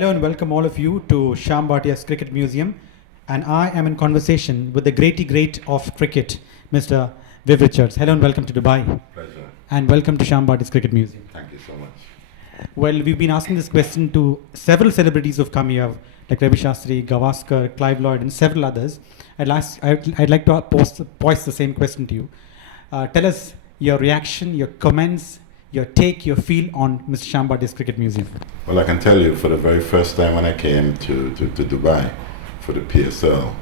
Hello and welcome all of you to Shyam Bhatia's Cricket Museum. And I am in conversation with the great of cricket, Mr. Viv Richards. Hello and welcome to Dubai. Pleasure. And welcome to Shyam Bhatia's Cricket Museum. Thank you so much. Well, we've been asking this question to several celebrities who've come here, like Ravi Shastri, Gavaskar, Clive Lloyd, and several others. I'd like to pose the same question to you. Tell us your reaction, your comments, your take, your feel on Mr. Shyam Bhatia's Cricket Museum. Well, I can tell you, for the very first time when I came to Dubai for the PSL,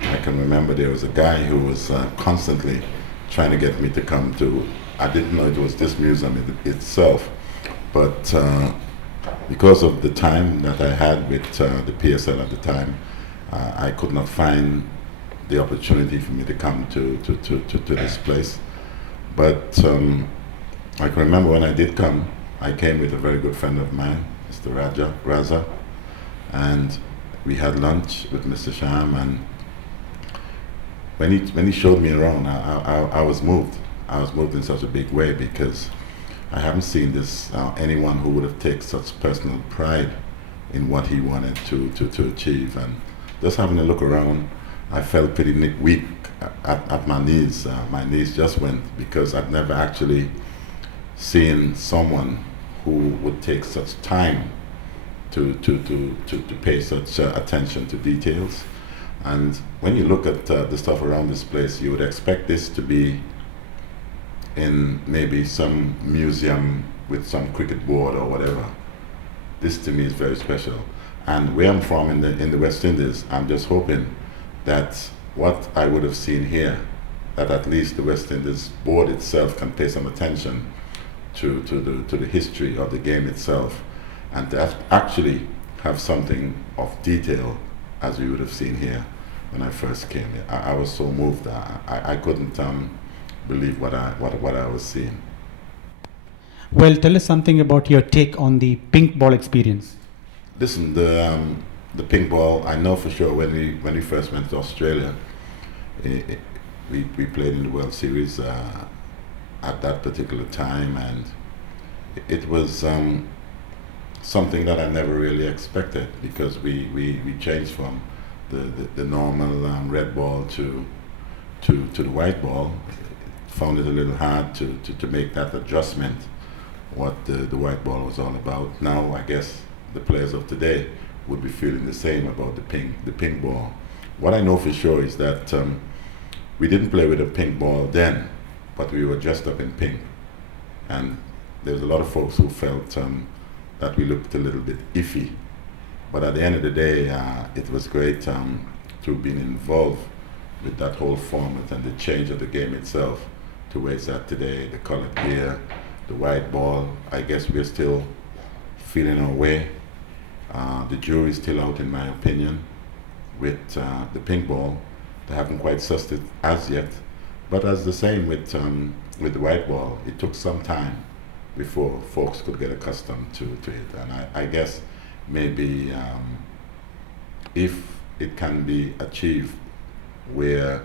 I can remember there was a guy who was constantly trying to get me to come to, I didn't know it was this museum itself, but because of the time that I had with the PSL at the time, I could not find the opportunity for me to come to this place. But I can remember when I did come, I came with a very good friend of mine, Mr. Raza, and we had lunch with Mr. Shyam, and when he showed me around, I was moved. I was moved in such a big way because I haven't seen this anyone who would have taken such personal pride in what he wanted to achieve. And just having a look around, I felt pretty weak at my knees. My knees just went because I'd never actually seen someone who would take such time to pay such attention to details. And when you look at the stuff around this place, you would expect this to be in maybe some museum with some cricket board or whatever. This to me is very special. And where I'm from in the West Indies, I'm just hoping that what I would have seen here, that at least the West Indies board itself can pay some attention to the history of the game itself, and to actually have something of detail as we would have seen here when I first came here. I was so moved. I couldn't believe what I was seeing. Well, tell us something about your take on the pink ball experience. Listen, the pink ball, I know for sure when we first went to Australia, we played in the World Series at that particular time, and it was something that I never really expected, because we changed from the normal red ball to the white ball. Found it a little hard to make that adjustment, what the white ball was all about. Now I guess the players of today would be feeling the same about the pink ball. What I know for sure is that we didn't play with a pink ball then, but we were dressed up in pink, and there's a lot of folks who felt that we looked a little bit iffy. But at the end of the day, it was great to have been involved with that whole format and the change of the game itself to where it's at today. The colored gear, the white ball, I guess we're still feeling our way. The jury's still out, in my opinion, with the pink ball. They haven't quite sussed it as yet. But as the same with the white ball, it took some time before folks could get accustomed to it. And I guess maybe if it can be achieved where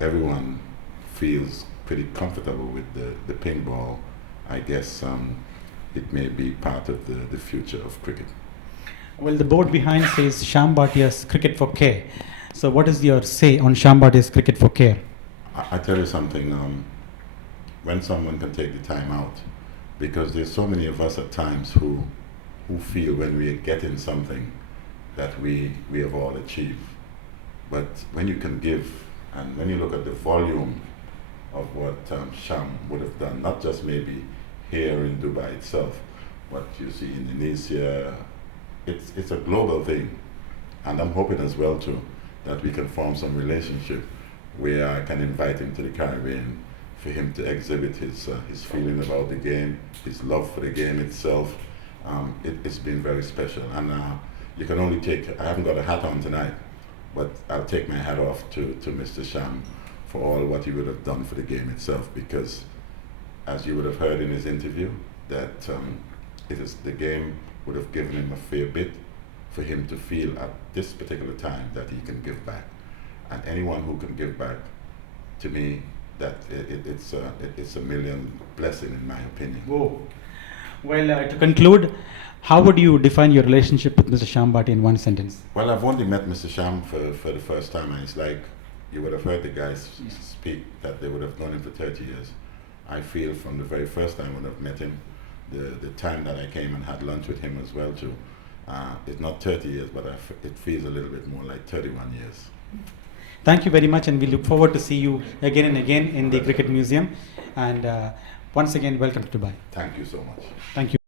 everyone feels pretty comfortable with the pink ball, I guess it may be part of the future of cricket. Well, the board behind says Shyam Bhatia's Cricket for Care. So what is your say on Shyam Bhatia's Cricket for Care? I tell you something, when someone can take the time out, because there's so many of us at times who feel when we are getting something that we have all achieved. But when you can give, and when you look at the volume of what Shyam would have done, not just maybe here in Dubai itself, but you see Indonesia, it's a global thing. And I'm hoping as well too that we can form some relationship where I can invite him to the Caribbean for him to exhibit his feeling about the game, his love for the game itself. It's been very special. And you can only take, I haven't got a hat on tonight, but I'll take my hat off to Mr. Shyam for all what he would have done for the game itself, because as you would have heard in his interview, that the game would have given him a fair bit for him to feel at this particular time that he can give back. And anyone who can give back, to me, that it's a million blessing, in my opinion. Whoa. Well, to conclude, How would you define your relationship with Mr. Shyam Bhatia in one sentence? Well, I've only met Mr. Sham for the first time, and it's like you would have heard the guys speak that they would have known him for 30 years. I feel from the very first time when I've met him, the time that I came and had lunch with him as well too, it's not 30 years, but it feels a little bit more like 31 years. Thank you very much, and we look forward to see you again and again in the Cricket Museum. And once again, welcome to Dubai. Thank you so much. Thank you.